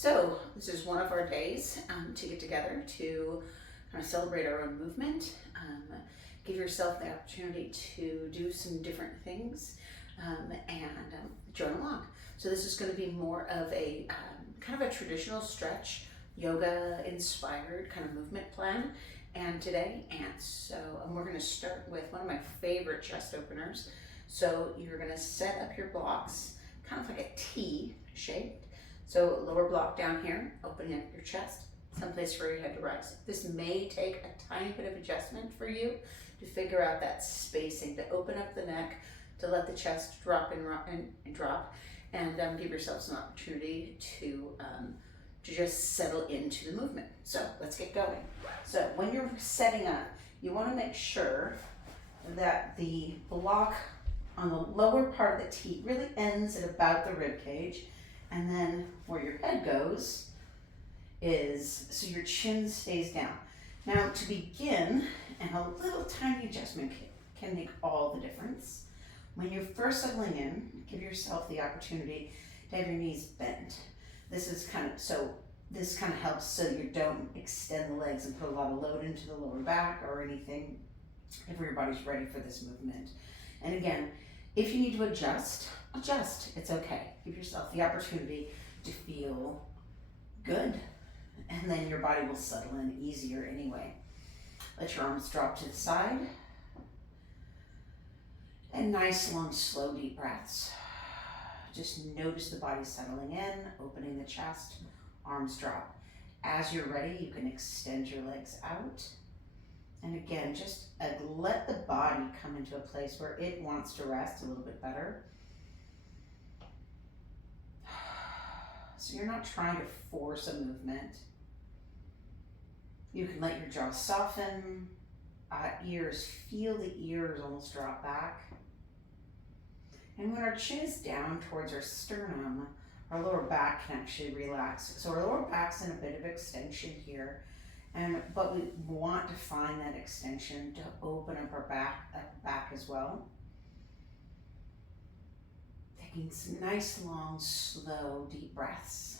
So this is one of our days to get together to kind of celebrate our own movement. Give yourself the opportunity to do some different things and join along. So this is going to be more of a kind of a traditional stretch, yoga inspired kind of movement plan and today. And so we're going to start with one of my favorite chest openers. So you're going to set up your blocks kind of like a T shaped. So lower block down here, opening up your chest, someplace for your head to rise. This may take a tiny bit of adjustment for you to figure out that spacing, to open up the neck, to let the chest drop and drop, and give yourself some opportunity to just settle into the movement. So let's get going. So when you're setting up, you want to make sure that the block on the lower part of the T really ends at about the rib cage, and then where your head goes is so your chin stays down. Now to begin, and a little tiny adjustment can make all the difference. When you're first settling in, give yourself the opportunity to have your knees bent. This kind of helps so you don't extend the legs and put a lot of load into the lower back or anything if your body's ready for this movement. And again, if you need to adjust, it's okay. Give yourself the opportunity to feel good, and then your body will settle in easier anyway. Let your arms drop to the side, and nice, long, slow, deep breaths. Just notice the body settling in, opening the chest, arms drop. As you're ready, you can extend your legs out. And again, just let the body come into a place where it wants to rest a little bit better. So you're not trying to force a movement. You can let your jaw soften, ears, feel the ears almost drop back. And when our chin is down towards our sternum, our lower back can actually relax. So our lower back's in a bit of extension here. But we want to find that extension to open up our back as well. Taking some nice, long, slow, deep breaths.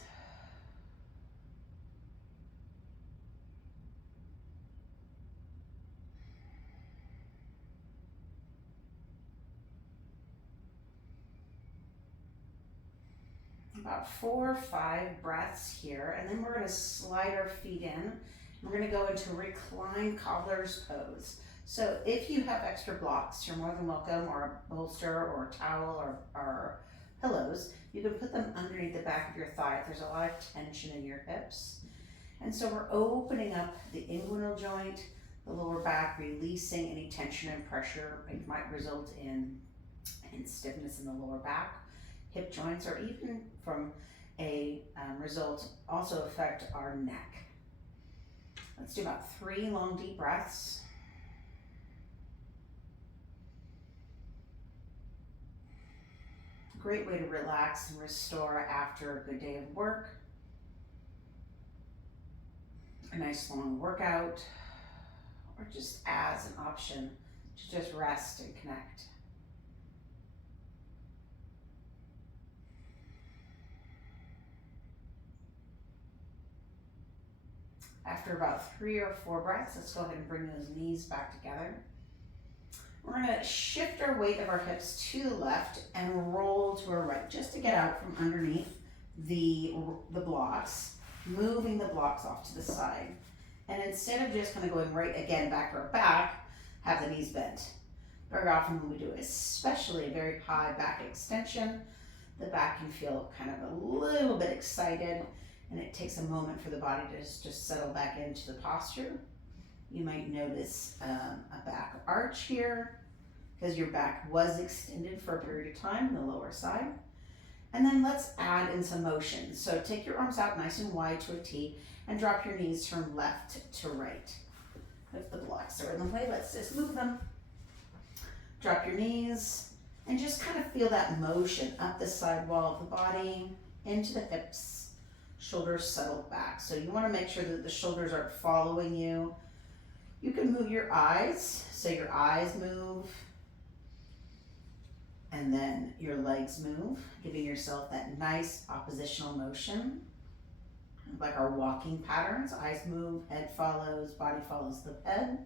About 4 or 5 breaths here, and then we're going to slide our feet in. We're going to go into reclined cobbler's pose. So if you have extra blocks, you're more than welcome, or a bolster or a towel or pillows. You can put them underneath the back of your thigh if there's a lot of tension in your hips. And so we're opening up the inguinal joint, the lower back, releasing any tension and pressure. It might result in stiffness in the lower back, hip joints, or even from a result also affect our neck. Let's do about 3 long, deep breaths. Great way to relax and restore after a good day of work. A nice long workout, or just as an option to just rest and connect. After about 3 or 4 breaths, let's go ahead and bring those knees back together. We're going to shift our weight of our hips to the left and roll to our right, just to get out from underneath the blocks, moving the blocks off to the side. And instead of just kind of going right again back to our back, have the knees bent. Very often when we do especially a very high back extension, the back can feel kind of a little bit excited, and it takes a moment for the body to just settle back into the posture. You might notice a back arch here because your back was extended for a period of time in the lower side. And then let's add in some motion. So take your arms out nice and wide to a T and drop your knees from left to right. If the blocks are in the way, let's just move them. Drop your knees and just kind of feel that motion up the side wall of the body, into the hips, shoulders settled back. So you want to make sure that the shoulders aren't following you. You can move your eyes, so your eyes move, and then your legs move, giving yourself that nice oppositional motion. like our walking patterns. Eyes move, head follows, body follows the head.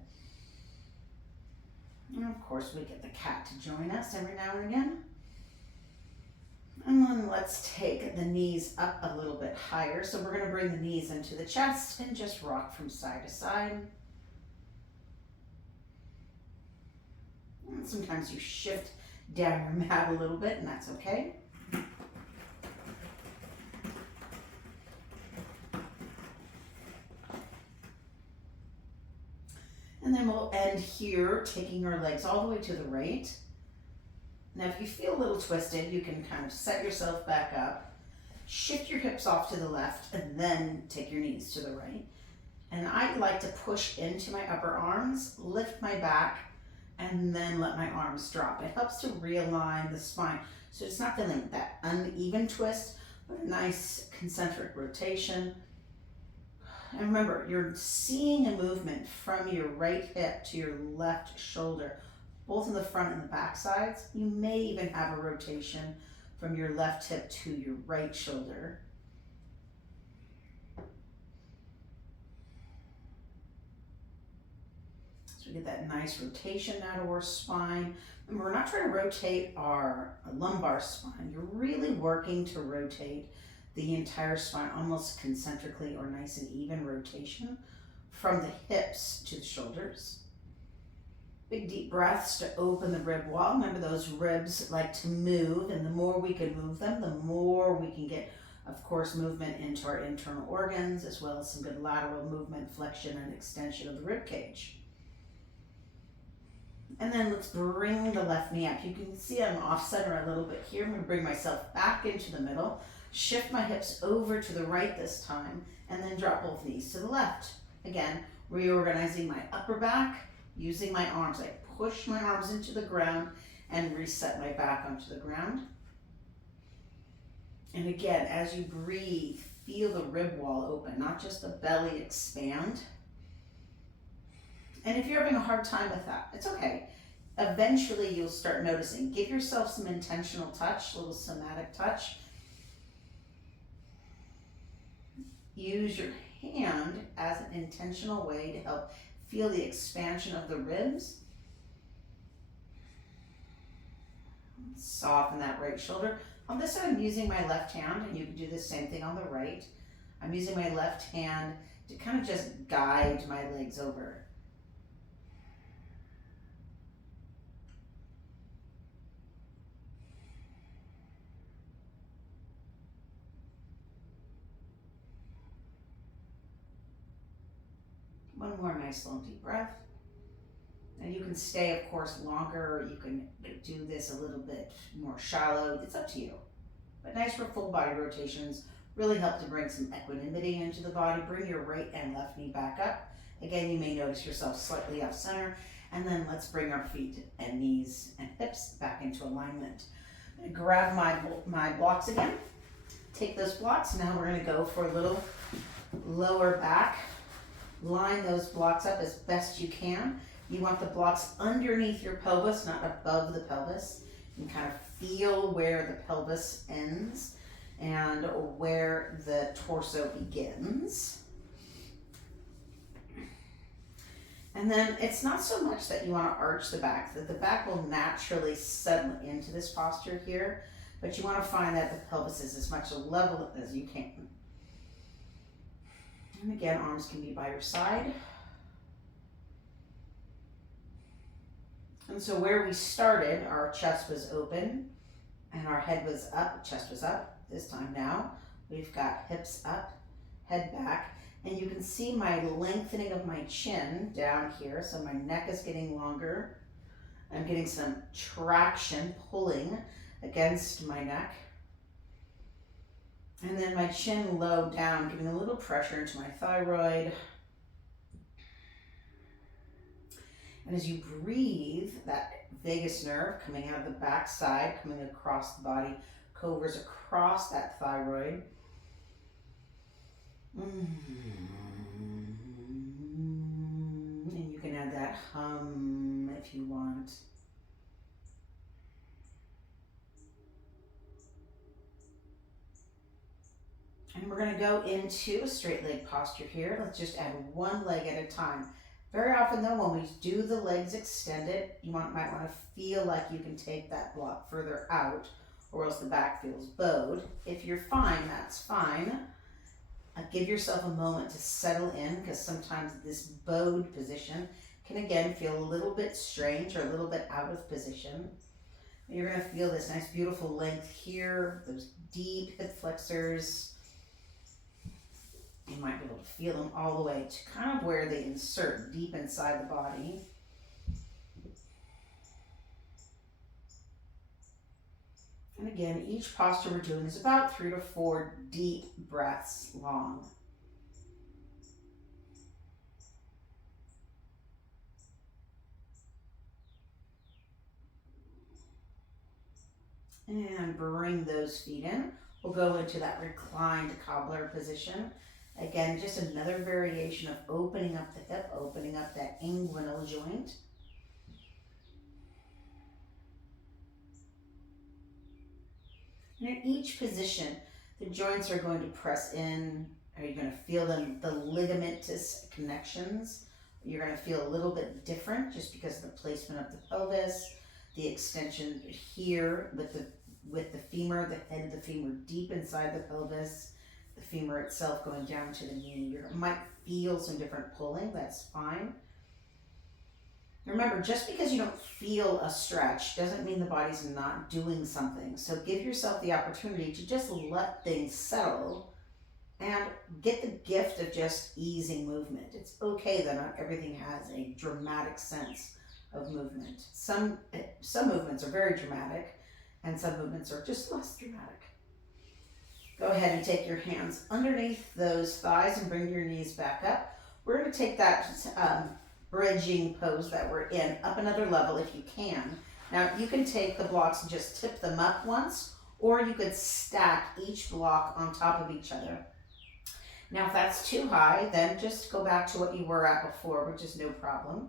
And of course we get the cat to join us every now and again. And then let's take the knees up a little bit higher. So we're going to bring the knees into the chest and just rock from side to side. And sometimes you shift down your mat a little bit, and that's okay. And then we'll end here, taking our legs all the way to the right. Now, if you feel a little twisted, you can kind of set yourself back up, shift your hips off to the left, and then take your knees to the right. And I like to push into my upper arms, lift my back, and then let my arms drop. It helps to realign the spine. So it's not feeling that uneven twist, but a nice concentric rotation. And remember, you're seeing a movement from your right hip to your left shoulder, both in the front and the back sides. You may even have a rotation from your left hip to your right shoulder. So we get that nice rotation out of our spine. And we're not trying to rotate our lumbar spine. You're really working to rotate the entire spine, almost concentrically or nice and even rotation from the hips to the shoulders. Big deep breaths to open the rib wall. Remember, those ribs like to move, and the more we can move them, the more we can get, of course, movement into our internal organs, as well as some good lateral movement, flexion and extension of the rib cage. And then let's bring the left knee up. You can see I'm off center a little bit here. I'm going to bring myself back into the middle, shift my hips over to the right this time, and then drop both knees to the left. Again, reorganizing my upper back, using my arms. I push my arms into the ground and reset my back onto the ground. And again, as you breathe, feel the rib wall open, not just the belly expand. And if you're having a hard time with that, it's okay. Eventually you'll start noticing. Give yourself some intentional touch, a little somatic touch. Use your hand as an intentional way to help feel the expansion of the ribs. Soften that right shoulder. On this side, I'm using my left hand, and you can do the same thing on the right. I'm using my left hand to kind of just guide my legs over. One more nice long deep breath. And you can stay, of course, longer, or you can do this a little bit more shallow. It's up to you. But nice for full body rotations. Really help to bring some equanimity into the body. Bring your right and left knee back up. Again, you may notice yourself slightly off center. And then let's bring our feet and knees and hips back into alignment. I'm going to grab my blocks again. Take those blocks. Now we're going to go for a little lower back. Line those blocks up as best you can. You want the blocks underneath your pelvis, not above the pelvis. You can kind of feel where the pelvis ends and where the torso begins. And then it's not so much that you want to arch the back, that the back will naturally settle into this posture here, but you want to find that the pelvis is as much level as you can. And again, arms can be by your side. And so where we started, our chest was open and our head was up, chest was up. This time now, we've got hips up, head back, and you can see my lengthening of my chin down here. So my neck is getting longer. I'm getting some traction, pulling against my neck. And then my chin low down, giving a little pressure into my thyroid. And as you breathe, that vagus nerve coming out of the back side, coming across the body, covers across that thyroid. And you can add that hum if you want. And we're going to go into a straight leg posture here. Let's just add one leg at a time. Very often though, when we do the legs extended, you might want to feel like you can take that block further out, or else the back feels bowed. If you're fine, that's fine. Give yourself a moment to settle in, because sometimes this bowed position can again feel a little bit strange or a little bit out of position. You're going to feel this nice beautiful length here, those deep hip flexors. You might be able to feel them all the way to kind of where they insert deep inside the body. And again, each posture we're doing is about 3 to 4 deep breaths long. And bring those feet in. We'll go into that reclined cobbler position. Again, just another variation of opening up the hip, opening up that inguinal joint. And in each position, the joints are going to press in. Are you going to feel them, the ligamentous connections? You're going to feel a little bit different just because of the placement of the pelvis, the extension here with the femur, the head of the femur deep inside the pelvis, the femur itself going down to the knee. You might feel some different pulling, that's fine. Remember, just because you don't feel a stretch doesn't mean the body's not doing something. So give yourself the opportunity to just let things settle and get the gift of just easing movement. It's okay that not everything has a dramatic sense of movement. Some movements are very dramatic and some movements are just less dramatic. Go ahead and take your hands underneath those thighs and bring your knees back up. We're going to take that bridging pose that we're in up another level if you can. Now you can take the blocks and just tip them up once, or you could stack each block on top of each other. Now if that's too high, then just go back to what you were at before, which is no problem.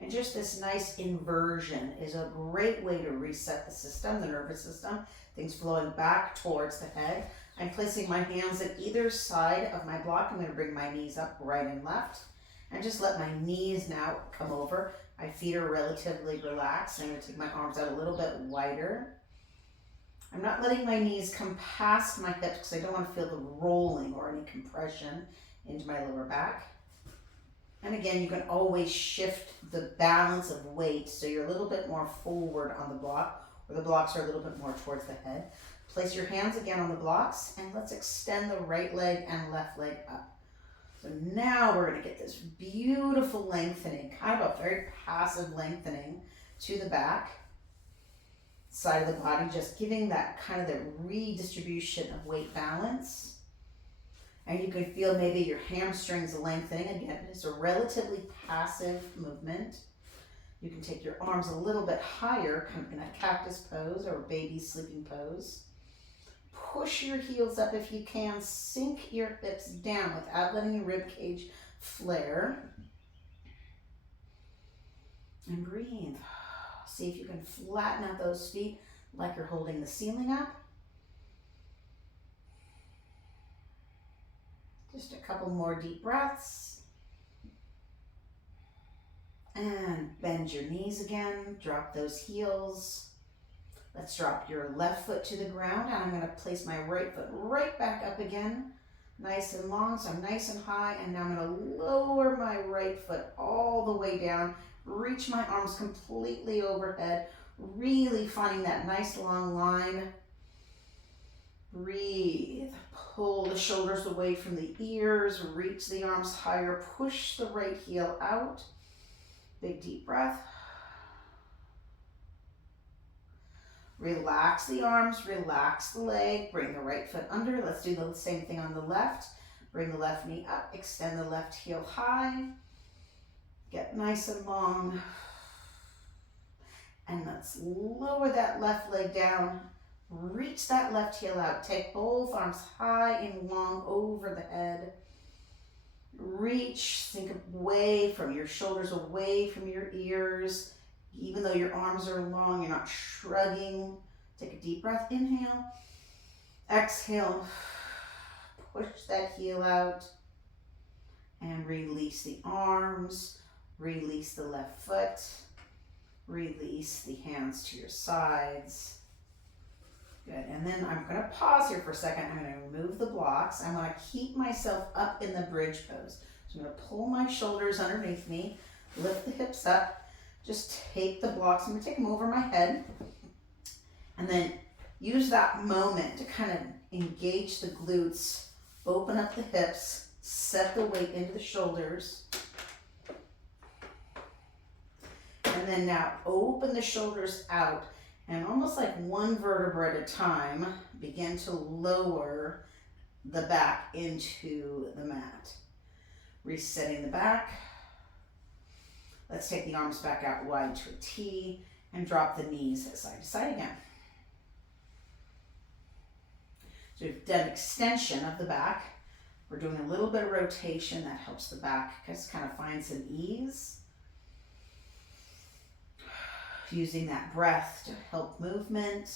And just this nice inversion is a great way to reset the system, the nervous system, things flowing back towards the head. I'm placing my hands at either side of my block. I'm going to bring my knees up right and left and just let my knees now come over. My feet are relatively relaxed. I'm going to take my arms out a little bit wider. I'm not letting my knees come past my hips because I don't want to feel the rolling or any compression into my lower back. And again, you can always shift the balance of weight so you're a little bit more forward on the block, or the blocks are a little bit more towards the head. Place your hands again on the blocks, and let's extend the right leg and left leg up. So now we're going to get this beautiful lengthening, kind of a very passive lengthening to the back side of the body, just giving that kind of the redistribution of weight balance. And you can feel maybe your hamstrings lengthening. Again, it's a relatively passive movement. You can take your arms a little bit higher, kind of in a cactus pose or baby sleeping pose. Push your heels up if you can. Sink your hips down without letting your rib cage flare. And breathe. See if you can flatten out those feet like you're holding the ceiling up. Just a couple more deep breaths. And bend your knees again. Drop those heels. Let's drop your left foot to the ground. And I'm going to place my right foot right back up again. Nice and long, so I'm nice and high. And now I'm going to lower my right foot all the way down. Reach my arms completely overhead. Really finding that nice long line. Breathe. Pull the shoulders away from the ears. Reach the arms higher. Push the right heel out. Big deep breath. Relax the arms. Relax the leg. Bring the right foot under. Let's do the same thing on the left. Bring the left knee up. Extend the left heel high. Get nice and long. And let's lower that left leg down. Reach that left heel out. Take both arms high and long over the head. Reach, sink away from your shoulders, away from your ears. Even though your arms are long, you're not shrugging. Take a deep breath, inhale. Exhale, push that heel out and release the arms, release the left foot, release the hands to your sides. Good, and then I'm gonna pause here for a second. I'm gonna remove the blocks. I wanna keep myself up in the bridge pose. So I'm gonna pull my shoulders underneath me, lift the hips up, just take the blocks, I'm gonna take them over my head, and then use that moment to kind of engage the glutes, open up the hips, set the weight into the shoulders. And then now open the shoulders out and almost like one vertebra at a time, begin to lower the back into the mat. Resetting the back. Let's take the arms back out wide to a T and drop the knees side to side again. So we've done extension of the back. We're doing a little bit of rotation that helps the back just kind of find some ease. Using that breath to help movement.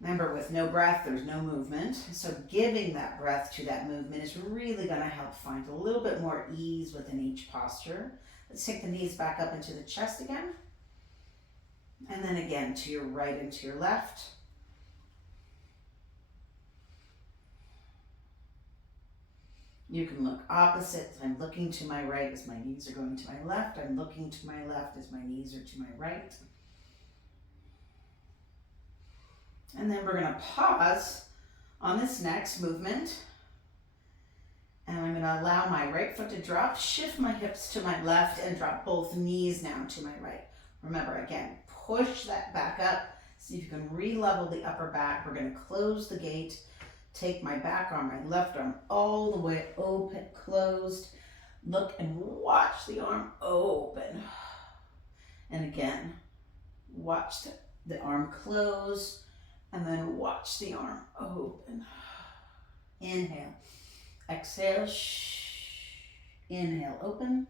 Remember, with no breath, there's no movement. So giving that breath to that movement is really going to help find a little bit more ease within each posture. Let's take the knees back up into the chest again. And then again to your right and to your left. You can look opposite. I'm looking to my right as my knees are going to my left. I'm looking to my left as my knees are to my right. And then we're going to pause on this next movement. And I'm going to allow my right foot to drop, shift my hips to my left, and drop both knees now to my right. Remember, again, push that back up. See if you can re-level the upper back. We're going to close the gate. Take my back arm, my left arm, all the way open, closed. Look and watch the arm open. And again, watch the arm close, and then watch the arm open. Inhale, exhale, inhale, open.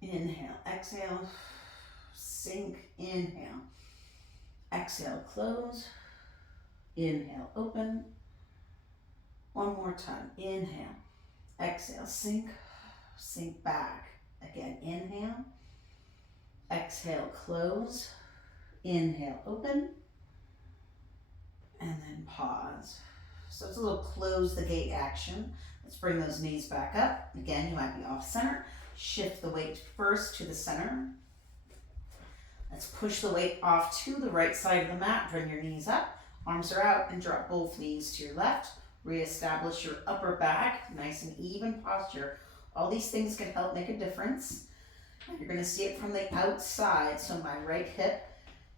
Inhale, exhale, sink, inhale. Exhale, close. Inhale, open. One more time. Inhale, exhale, sink, sink back. Again, inhale, exhale, close. Inhale, open, and then pause. So it's a little close the gate action. Let's bring those knees back up. Again, you might be off center. Shift the weight first to the center. Let's push the weight off to the right side of the mat. Bring your knees up. Arms are out and drop both knees to your left. Reestablish your upper back, nice and even posture. All these things can help make a difference. You're going to see it from the outside. So my right hip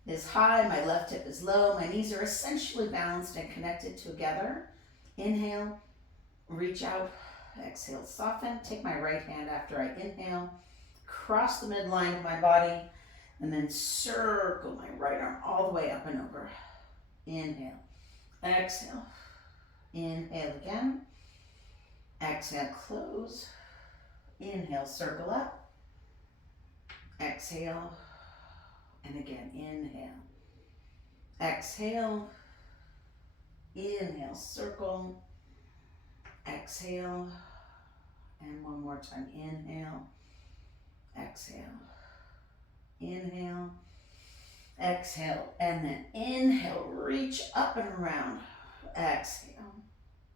is high, my left hip is low. My knees are essentially balanced and connected together. Inhale, reach out. Exhale, soften. Take my right hand after I inhale. Cross the midline of my body. And then circle my right arm all the way up and over. Inhale, exhale, inhale again, exhale, close, inhale, circle up, exhale, and again, inhale, exhale, inhale, circle, exhale, and one more time, inhale, exhale, inhale, exhale, and then inhale, reach up and around. Exhale.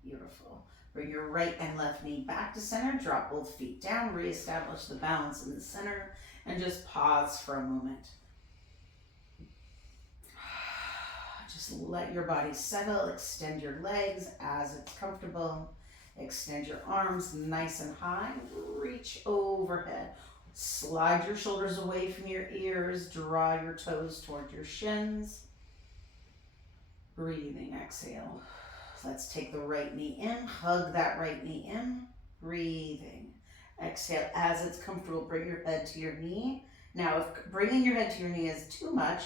Beautiful. Bring your right and left knee back to center. Drop both feet down. Reestablish the balance in the center. And just pause for a moment. Just let your body settle. Extend your legs as it's comfortable. Extend your arms nice and high. Reach overhead. Slide your shoulders away from your ears. Draw your toes toward your shins. Breathing, exhale. Let's take the right knee in. Hug that right knee in. Breathing. Exhale as it's comfortable. Bring your head to your knee. Now, if bringing your head to your knee is too much,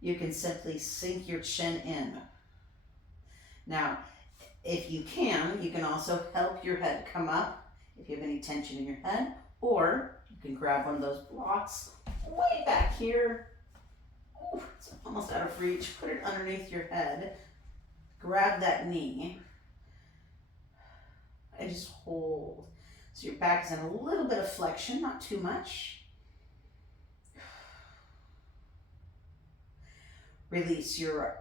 you can simply sink your chin in. Now, if you can also help your head come up if you have any tension in your head, or you can grab one of those blocks way back here. Ooh, it's almost out of reach, put it underneath your head, grab that knee, and just hold. So your back is in a little bit of flexion, not too much. Release your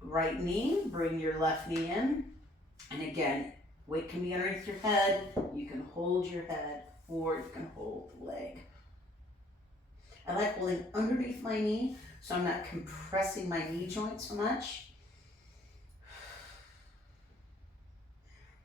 right knee, bring your left knee in, and again, weight can be underneath your head. You can hold your head, or you can hold the leg. I like holding underneath my knee, so I'm not compressing my knee joint so much.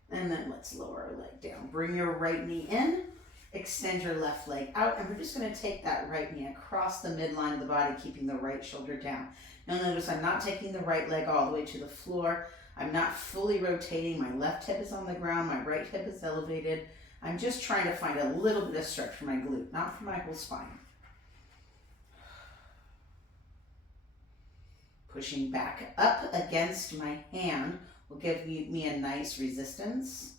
And then let's lower our leg down. Bring your right knee in, extend your left leg out, and we're just gonna take that right knee across the midline of the body, keeping the right shoulder down. You'll notice I'm not taking the right leg all the way to the floor. I'm not fully rotating. My left hip is on the ground, my right hip is elevated. I'm just trying to find a little bit of stretch for my glute, not for my whole spine. Pushing back up against my hand will give me a nice resistance.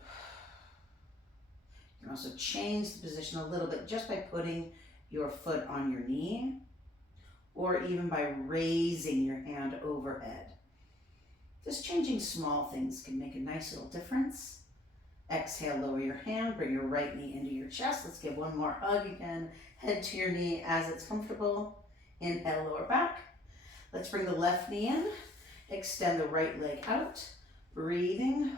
You can also change the position a little bit just by putting your foot on your knee, or even by raising your hand overhead. Just changing small things can make a nice little difference. Exhale, lower your hand, bring your right knee into your chest. Let's give one more hug again. Head to your knee as it's comfortable. Inhale, lower back. Let's bring the left knee in. Extend the right leg out. Breathing.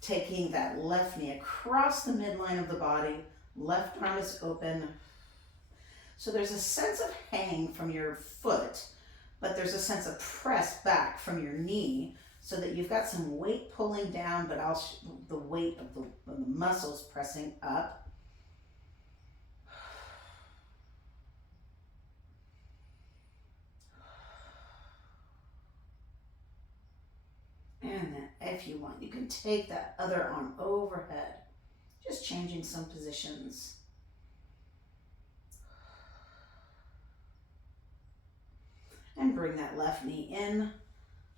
Taking that left knee across the midline of the body. Left arm is open. So there's a sense of hang from your foot, but there's a sense of press back from your knee, so that you've got some weight pulling down, but also the weight of the muscles pressing up. And then if you want, you can take that other arm overhead, just changing some positions. And bring that left knee in,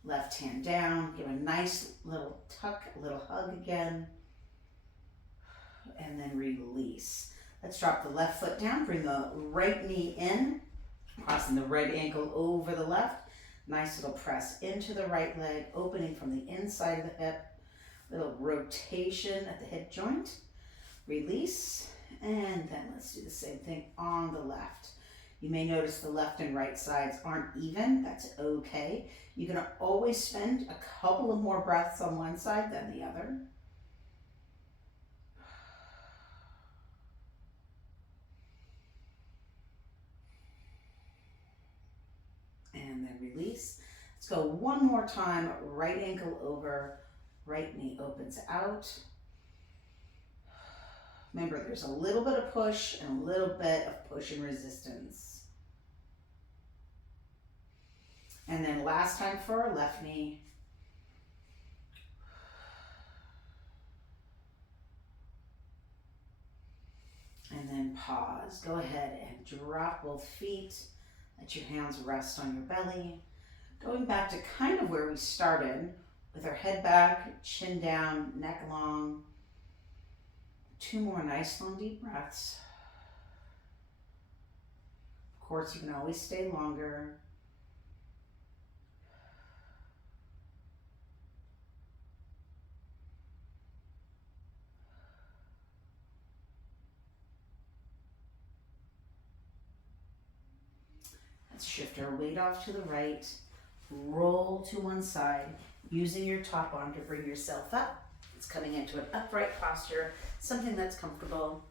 left hand down, give a nice little tuck, a little hug again, and then release. Let's drop the left foot down, bring the right knee in, crossing the right ankle over the left. Nice little press into the right leg, opening from the inside of the hip. Little rotation at the hip joint. Release, and then let's do the same thing on the left. You may notice the left and right sides aren't even. That's okay. You can always spend a couple of more breaths on one side than the other. And then release. Let's go one more time. Right ankle over, right knee opens out. Remember, there's a little bit of push and a little bit of push and resistance. And then last time for our left knee. And then pause. Go ahead and drop both feet. Let your hands rest on your belly. Going back to kind of where we started, with our head back, chin down, neck long. 2 more nice long deep breaths. Of course, you can always stay longer. Let's shift our weight off to the right. Roll to one side, using your top arm to bring yourself up. It's coming into an upright posture, something that's comfortable.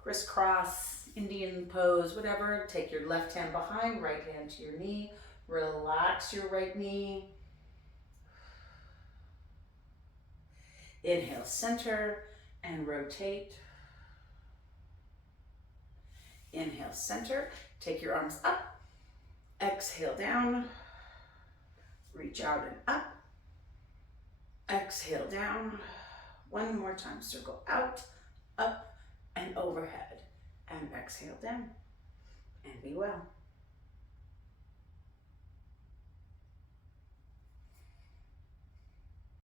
Crisscross, Indian pose, whatever. Take your left hand behind, right hand to your knee. Relax your right knee. Inhale, center, and rotate. Inhale, center. Take your arms up. Exhale, down. Reach out and up. Exhale, down. One more time. Circle out, up, and overhead. And exhale, down. And be well.